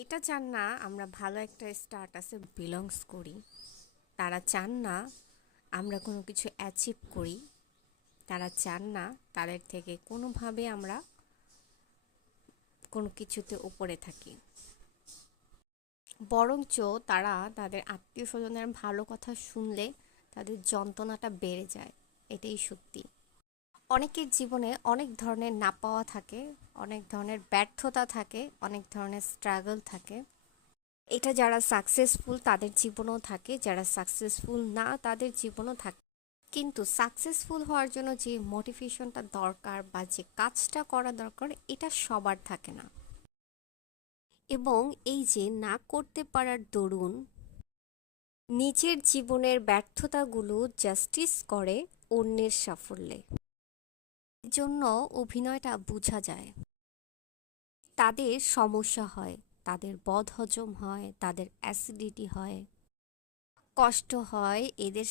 এটা চান না আমরা ভালো একটা স্ট্যাটাসে বিলংস করি। তারা চান না আমরা কোনো কিছু অ্যাচিভ করি। তারা চান না তাদের থেকে কোনোভাবে আমরা কোনো কিছুতে উপরে থাকি। বরঞ্চ তারা তাদের আত্মীয়-স্বজনের ভালো কথা শুনলে তাদের যন্ত্রণাটা বেড়ে যায়। এটাই সত্যি। অনেকের জীবনে অনেক ধরনের না পাওয়া থাকে, অনেক ধরনের ব্যর্থতা থাকে, অনেক ধরনের স্ট্রাগল থাকে। এটা যারা সাকসেসফুল তাদের জীবনেও থাকে, যারা সাকসেসফুল না তাদের জীবনেও থাকে। কিন্তু সাকসেসফুল হওয়ার জন্য যে মোটিভেশনটা দরকার বা যে কাজটা করা দরকার এটা সবার থাকে না। এবং এই যে না করতে পারার দরুন নিজের জীবনের ব্যর্থতাগুলো জাস্টিস করে অন্যের সাফল্যে। এজন্য অভিনয়টা বোঝা যায়। তাদের সমস্যা হয়, তাদের বদহজম হয়, তাদের অ্যাসিডিটি হয়, কষ্ট হয়, এদের